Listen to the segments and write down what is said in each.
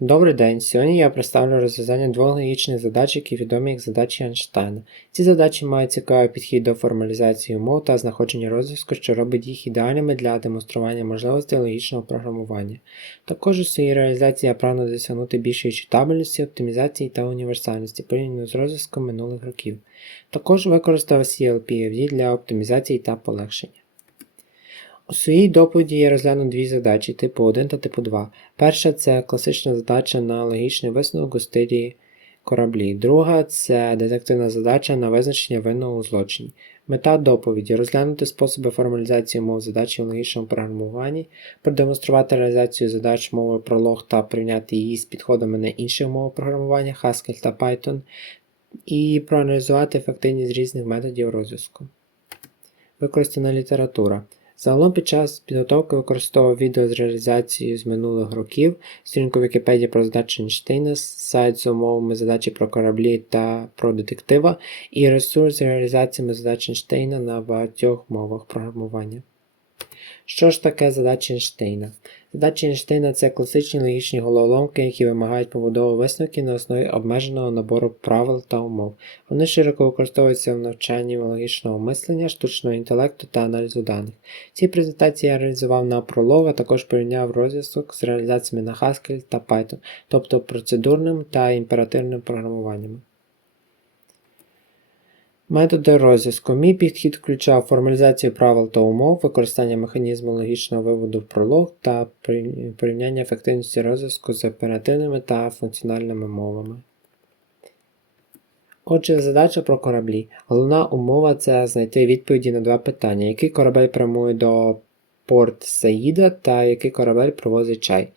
Добрий день. Сьогодні я представлю розв'язання двох логічних задач, які відомі як задачі Ейнштейна. Ці задачі мають цікавий підхід до формалізації умов та знаходження розв'язку, що робить їх ідеальними для демонстрування можливостей логічного програмування. Також у своїй реалізації я прагну досягнути більшої читабельності, оптимізації та універсальності порівняно з розв'язком минулих років. Також використав CLPFD для оптимізації та полегшення. У своїй доповіді я розгляну дві задачі типу 1 та типу 2. Перша це класична задача на логічний висновок у стилі кораблі. Друга це детективна задача на визначення винного у злочині. Мета доповіді розглянути способи формалізації умов задачі у логічному програмуванні, продемонструвати реалізацію задач мови пролог та порівняти її з підходами на інші умови програмування Haskell та Python, і проаналізувати ефективність різних методів розв'язку. Використана література. Загалом під час підготовки використовував відео з реалізацією з минулих років, сторінку Вікіпедії про задачі Ейнштейна, сайт з умовами задачі про кораблі та про детектива, і ресурс з реалізаціями задач Ейнштейна на багатьох мовах програмування. Що ж таке задача Ейнштейна? Задачі Ейнштейна це класичні логічні головоломки, які вимагають побудови висновків на основі обмеженого набору правил та умов. Вони широко використовуються в навчанні логічного мислення, штучного інтелекту та аналізу даних. Ці презентації я реалізував на пролог, а також порівняв розв'язок з реалізаціями на Haskell та Python, тобто процедурним та імперативним програмуванням. Методи розв'язку. Мій підхід включав формалізацію правил та умов, використання механізму логічного виводу в пролог та порівняння ефективності розв'язку з оперативними та функціональними мовами. Отже, задача про кораблі. Головна умова це знайти відповіді на два питання: який корабель прямує до порт Саїда та який корабель провозить чай.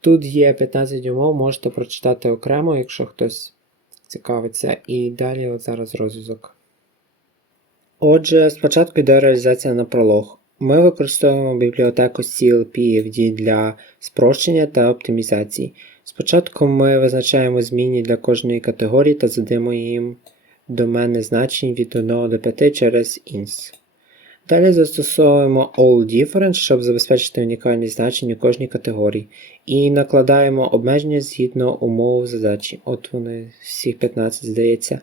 Тут є 15 умов, можете прочитати окремо, якщо хтось цікавиться. І далі от зараз розв'язок. Отже, спочатку йде реалізація на пролог. Ми використовуємо бібліотеку CLPFD для спрощення та оптимізації. Спочатку ми визначаємо зміни для кожної категорії та задаємо їм домени значень від 1 до 5 через ins. Далі застосовуємо all-difference, щоб забезпечити унікальність значень у кожній категорії, і накладаємо обмеження згідно умов задачі. От вони всіх 15 здається.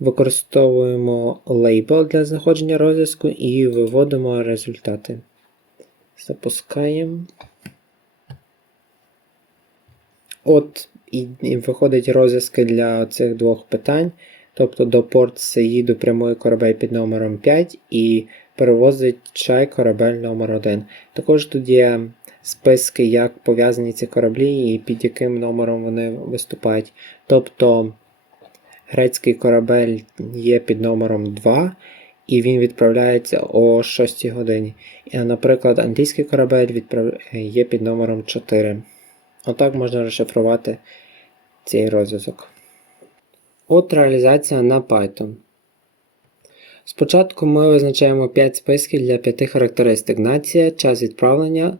Використовуємо label для знаходження розв'язку і виводимо результати. Запускаємо. От і, і виходить розв'язки для цих двох питань. Тобто до порт Саїду прямує корабель під номером 5 і перевозить чай корабель номер 1 Також тут є списки, як пов'язані ці кораблі і під яким номером вони виступають. Тобто грецький корабель є під номером 2 і він відправляється о 6 годині. А, наприклад, англійський корабель відправ... є під номером 4. Отак можна розшифрувати цей розв'язок. От реалізація на Python. Спочатку ми визначаємо 5 списків для 5 характеристик: нація, час відправлення,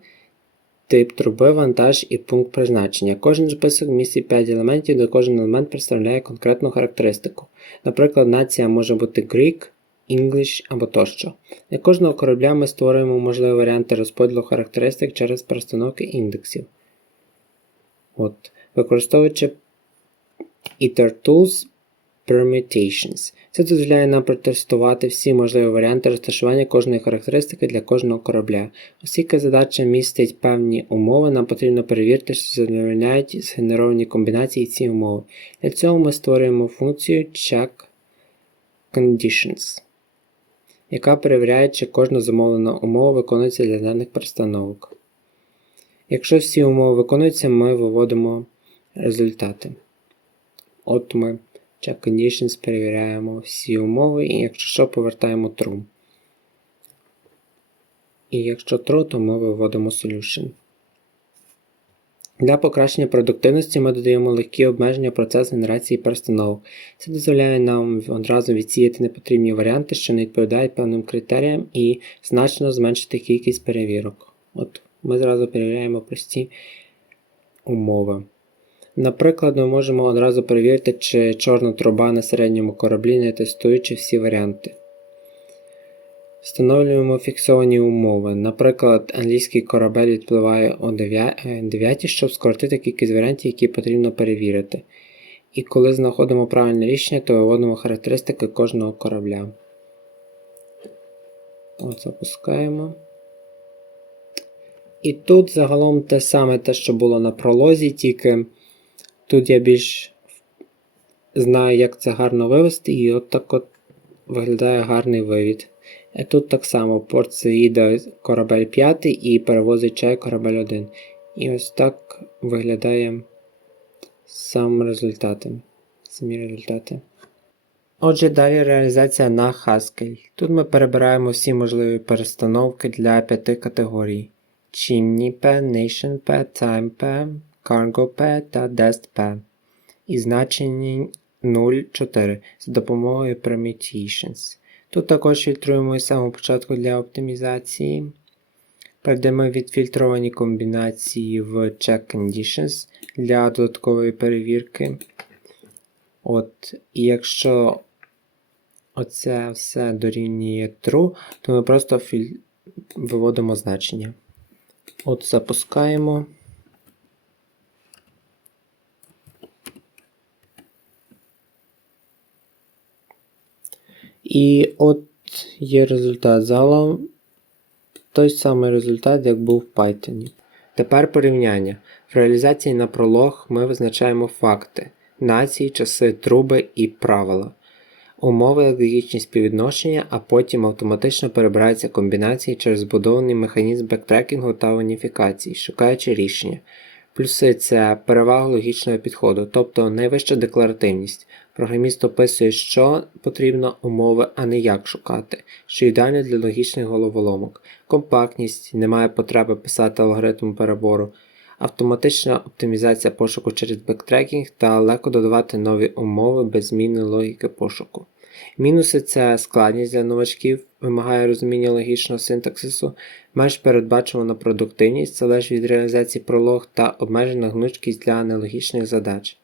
тип труби, вантаж і пункт призначення. Кожен список містить 5 елементів, де кожен елемент представляє конкретну характеристику. Наприклад, нація може бути Greek, English або тощо. Для кожного корабля ми створюємо можливі варіанти розподілу характеристик через перестановки індексів. От, Використовуючи IterTools Permutations. Це дозволяє нам протестувати всі можливі варіанти розташування кожної характеристики для кожного корабля. Оскільки задача містить певні умови, нам потрібно перевірити, що задовольняють згенеровані комбінації ці умови. Для цього ми створюємо функцію checkConditions, яка перевіряє, чи кожна замовлена умова виконується для даних перестановок. Якщо всі умови виконуються, ми виводимо результати. От ми check conditions перевіряємо всі умови, і якщо що, повертаємо true. І якщо true, то ми виводимо solution. Для покращення продуктивності ми додаємо легкі обмеження процесу генерації перестановок. Це дозволяє нам одразу відсіяти непотрібні варіанти, що не відповідають певним критеріям, і значно зменшити кількість перевірок. От ми зразу перевіряємо прості умови. Наприклад, ми можемо одразу перевірити, чи чорна труба на середньому кораблі не тестуючи всі варіанти. Встановлюємо фіксовані умови. Наприклад, англійський корабель відпливає о 9, щоб скоротити кількість варіантів, які потрібно перевірити. І коли знаходимо правильне рішення, то виводимо характеристики кожного корабля. От запускаємо. І тут загалом те саме те, що було на пролозі, тільки тут я більш знаю, як це гарно вивести, і от так от виглядає гарний вивід. І тут так само порт їде корабель 5 і перевозить чай корабель 1. І ось так виглядає сам результати. Самі результати. Отже, далі реалізація на Haskell. Тут ми перебираємо всі можливі перестановки для п'яти категорій: Chimney P, Nation P, Time P, Cargo P та Dest P. І значення 0,4 за допомогою Permutations. Тут також фільтруємо з самого початку для оптимізації. Передаємо відфільтровані комбінації в Check Conditions для додаткової перевірки. От, І якщо оце все дорівнює true, то ми просто виводимо значення. От запускаємо. І от є результат загалом той самий результат, як був в Python. Тепер порівняння. В реалізації на пролог ми визначаємо факти, нації, часи, труби і правила. Умови логічні співвідношення, а потім автоматично перебираються комбінації через збудований механізм бектрекінгу та уніфікації, шукаючи рішення. Плюси це перевага логічного підходу, тобто найвища декларативність. Програміст описує, що потрібно умови, а не як шукати, що ідеально для логічних головоломок, компактність, немає потреби писати алгоритм перебору, автоматична оптимізація пошуку через бектрекінг та легко додавати нові умови без зміни логіки пошуку. Мінуси це складність для новачків, вимагає розуміння логічного синтаксису, менш передбачувана продуктивність залежить від реалізації пролог та обмежена гнучкість для нелогічних задач.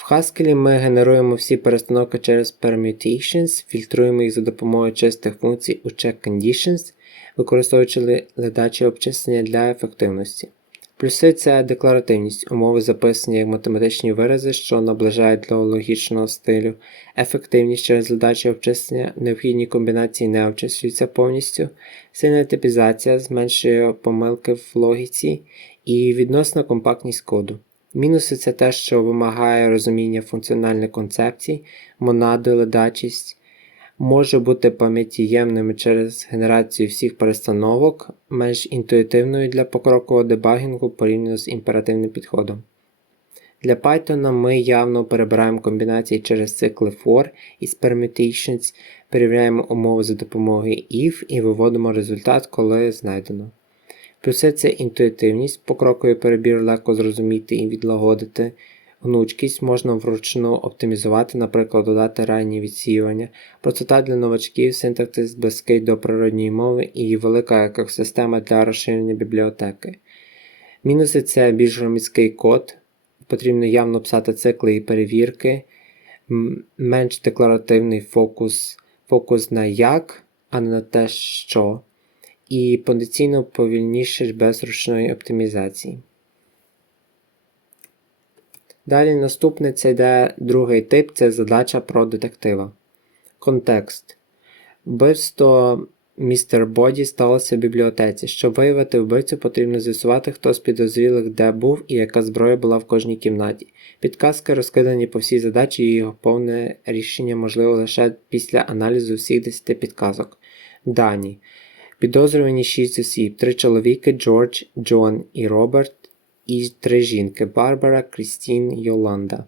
В Haskell ми генеруємо всі перестановки через permutations, фільтруємо їх за допомогою чистих функцій у check-conditions, використовуючи ледачі обчислення для ефективності. Плюси це декларативність, умови записані як математичні вирази, що наближають до логічного стилю, ефективність через задачі обчислення, необхідні комбінації не обчислюються повністю, сильна типізація зменшує помилки в логіці і відносна компактність коду. Мінуси це те, що вимагає розуміння функціональних концепцій, монади, ледачість, може бути пам'ятіємними через генерацію всіх перестановок, менш інтуїтивною для покрокового дебагінгу порівняно з імперативним підходом. Для Python ми явно перебираємо комбінації через цикли for із permutations, перевіряємо умови за допомогою if і виводимо результат, коли знайдено. Плюси це інтуїтивність, покроковий перебір легко зрозуміти і відлагодити. Гнучкість можна вручну оптимізувати, наприклад, додати ранні відсіювання, простота для новачків, синтаксис близький до природньої мови і велика екосистема для розширення бібліотеки. Мінуси це більш громіський код, потрібно явно писати цикли і перевірки, менш декларативний фокус, фокус на як, а не на те, що і потенційно повільніше без ручної оптимізації. Далі наступне це йде другий тип це задача про детектива. Контекст. Вбивство містер Боді сталося в бібліотеці. Щоб виявити вбивцю, потрібно з'ясувати, хто з підозрілих де був і яка зброя була в кожній кімнаті. Підказки розкидані по всій задачі, і його повне рішення можливо лише після аналізу всіх 10 підказок. Дані. Підозрювані шість осіб, три чоловіки Джордж, Джон і Роберт, і три жінки Барбара, Крістін, Йоланда.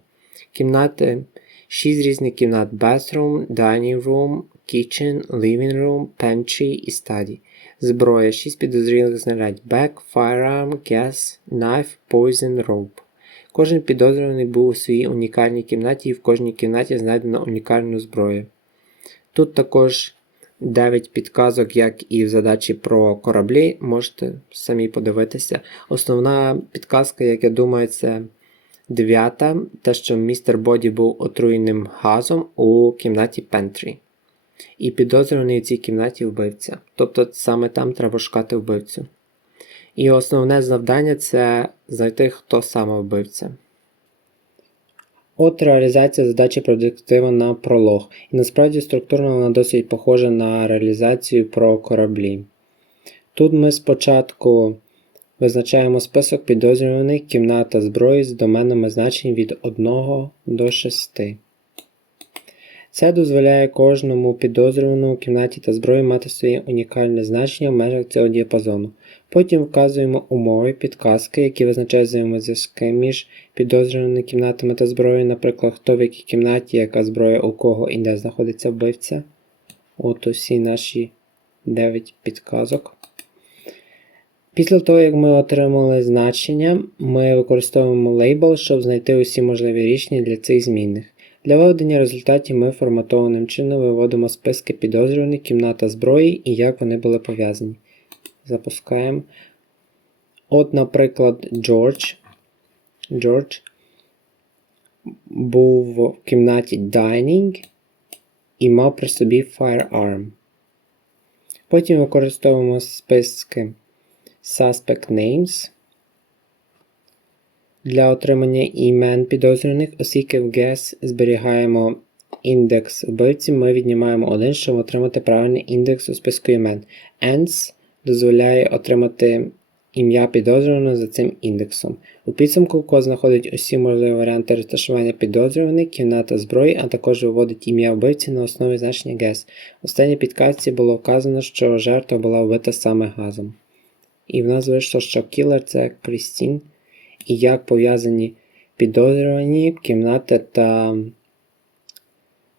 Кімнати шість різних кімнат bathroom, dining room, kitchen, living room, pantry і study. Зброя, шість підозрілих знарядь Back, firearm, gas, knife, poison, rope. Кожен підозрюваний був у своїй унікальній кімнаті і в кожній кімнаті знайдено унікальну зброю. Тут також 9 підказок, як і в задачі про кораблі, можете самі подивитися. Основна підказка, як я думаю, це дев'ята, те, що містер Боді був отруєним газом у кімнаті Пентрі. І підозрюваний у цій кімнаті вбивця. Тобто саме там треба шукати вбивцю. І основне завдання це знайти, хто саме вбивця. От реалізація задачі продуктива на пролог. І насправді структурно вона досить похожа на реалізацію про кораблі. Тут ми спочатку визначаємо список підозрюваних кімната зброї з доменами значень від 1 до 6. Це дозволяє кожному підозрюваному кімнаті та зброї мати своє унікальне значення в межах цього діапазону. Потім вказуємо умови, підказки, які визначають взаємозв'язки між підозрюваними кімнатами та зброєю, наприклад, хто в якій кімнаті, яка зброя у кого і де знаходиться вбивця. От усі наші 9 підказок. Після того, як ми отримали значення, ми використовуємо лейбл, щоб знайти усі можливі рішення для цих змінних. Для виведення результатів ми форматованим чином виводимо списки підозрюваних, кімната зброї і як вони були пов'язані. Запускаємо. От, наприклад, Джордж. Джордж був в кімнаті Dining і мав при собі Firearm. Потім використовуємо списки Suspect Names для отримання імен підозрюваних, оскільки в GES зберігаємо індекс вбивці, ми віднімаємо один, щоб отримати правильний індекс у списку імен. ANS дозволяє отримати ім'я підозрюваного за цим індексом. У підсумку в код знаходить усі можливі варіанти розташування підозрюваних, кімната зброї, а також виводить ім'я вбивці на основі значення GES. У останній підказці було вказано, що жертва була вбита саме газом. І в нас вийшло, що кілер це Крістін, і як пов'язані підозрювані кімната та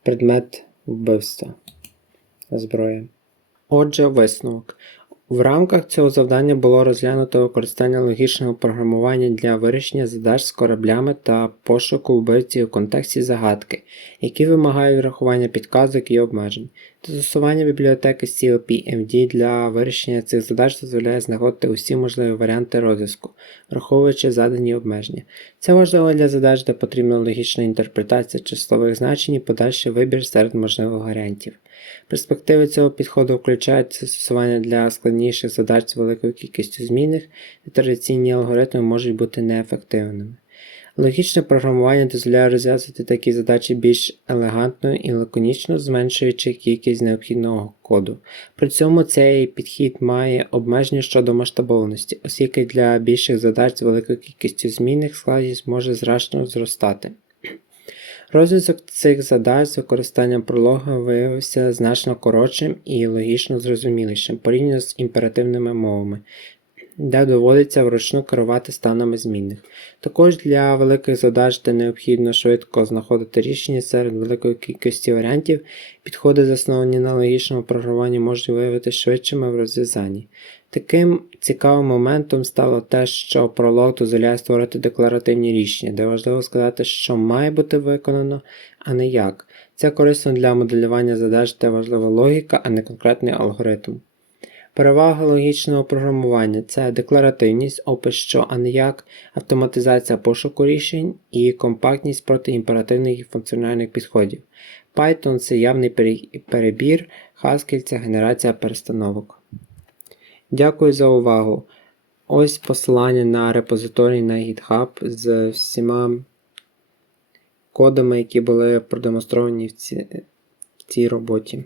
предмет вбивства зброя. Отже, висновок. В рамках цього завдання було розглянуто використання логічного програмування для вирішення задач з кораблями та пошуку вбивці у контексті загадки, які вимагають врахування підказок і обмежень. Застосування бібліотеки CLP-MD для вирішення цих задач дозволяє знаходити усі можливі варіанти розв'язку, враховуючи задані обмеження. Це важливо для задач, де потрібна логічна інтерпретація числових значень і подальший вибір серед можливих варіантів. Перспективи цього підходу включають застосування для складніших задач з великою кількістю змінних, де традиційні алгоритми можуть бути неефективними. Логічне програмування дозволяє розв'язати такі задачі більш елегантно і лаконічно, зменшуючи кількість необхідного коду. При цьому цей підхід має обмеження щодо масштабованості, оскільки для більших задач з великою кількістю змінних складність може зрачно зростати. Розв'язок цих задач з використанням пролога виявився значно коротшим і логічно зрозумілішим порівняно з імперативними мовами, де доводиться вручну керувати станами змінних. Також для великих задач, де необхідно швидко знаходити рішення серед великої кількості варіантів, підходи, засновані на логічному програмуванні, можуть виявитися швидшими в розв'язанні. Таким цікавим моментом стало те, що пролог дозволяє створити декларативні рішення, де важливо сказати, що має бути виконано, а не як. Це корисно для моделювання задач, де важлива логіка, а не конкретний алгоритм. Перевага логічного програмування це декларативність, опис що, а не як, автоматизація пошуку рішень і компактність проти імперативних і функціональних підходів. Python це явний перебір, Haskell це генерація перестановок. Дякую за увагу. Ось посилання на репозиторій на GitHub з всіма кодами, які були продемонстровані в, ці, в цій роботі.